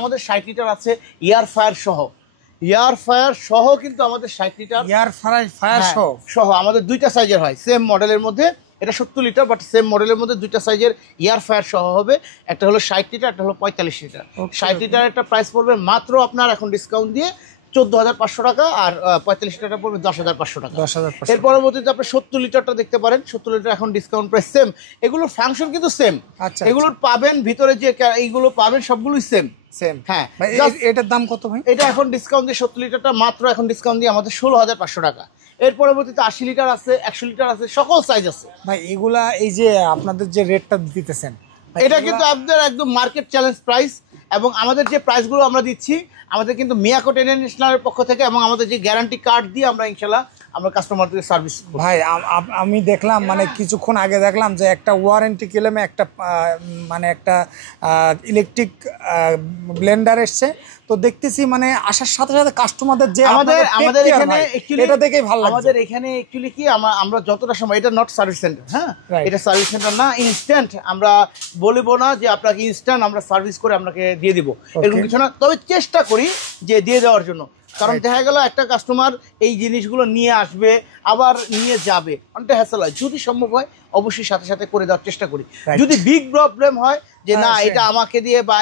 আমাদের 60 লিটার আছে air fire সহ। এয়ার ফায়ার সহ কিন্তু আমাদের 60 লিটার এয়ার ফায়ার সহ আমাদের দুইটা সাইজের হয় সেম মডেলের মধ্যে। এটা 70 লিটার বাট সেম মডেলের মধ্যে দুইটা সাইজের এয়ার ফায়ার সহ হবে। একটা হলো 60 লিটার, একটা হলো 45 লিটার। 60 লিটার একটা প্রাইস পড়বে মাত্র আপনার এখন ডিসকাউন্ট দিয়ে 14,500 টাকা, আর 45 লিটারটা পড়বে 10,500 টাকা। এর পরবর্তীতে আপনি 70 লিটারটা দেখতে পারেন। 70 লিটার এখন ডিসকাউন্ট প্রাইস সেম। এগুলোর ফাংশন কিন্তু সেম। আচ্ছা, এগুলোর পাবেন ভিতরে যে এইগুলো পাবেন সবগুলোই সেম। হ্যাঁ, এটার দাম কত ভাই? এটা এখন ডিসকাউন্ট দিয়ে 70 লিটারটা মাত্র এখন ডিসকাউন্ট দিয়ে আমাদের 16,500 টাকা। এর পরবর্তীতে 80 লিটার আছে, 100 লিটার আছে, সকল সাইজ আছে ভাই। এগুলা এই যে আপনাদের যে রেটটা দিতেছেন, এটা কিন্তু আপনাদের একদম মার্কেট চ্যালেঞ্জ প্রাইস। এবং আমাদের যে প্রাইসগুলো আমরা দিচ্ছি আমাদের কিন্তু মিয়াকো ইন্টারন্যাশনালের পক্ষ থেকে, এবং আমাদের যে গ্যারান্টি কার্ড দিয়ে আমরা ইনশাল্লাহ আমরা কাস্টমারদের সার্ভিস করি। ভাই আমি দেখলাম মানে কিছুক্ষণ আগে দেখলাম যে একটা ওয়ারেন্টি ক্লেমে একটা মানে একটা ইলেকট্রিক ব্লেন্ডার এসছে। তো দেখতেছি মানে আসার সাথে সাথে কাস্টমারদের যে আমাদের এখানে এটা দেখেই ভালো লাগে। আমাদের এখানে অ্যাকচুয়ালি কি আমরা যতটা সময়, এটা নট সার্ভিস সেন্টার, হ্যাঁ এটা সার্ভিস সেন্টার না, ইনস্ট্যান্ট আমরা বলবো না যে আপনাকে ইনস্ট্যান্ট আমরা সার্ভিস করে আপনাকে দিয়ে দিব, এরকম কিছু না। তবে চেষ্টা করি যে দিয়ে দেওয়ার জন্য, কারণ দেখা গেল একটা কাস্টমার এই জিনিসগুলো নিয়ে আসবে আবার নিয়ে যাবে, অনেকটা হ্যাসেল হয়। যদি সম্ভব হয় অবশ্যই সাথে সাথে করে দেওয়ার চেষ্টা করি। যদি বিগ প্রবলেম হয় যে না এটা আমাকে দিয়ে বা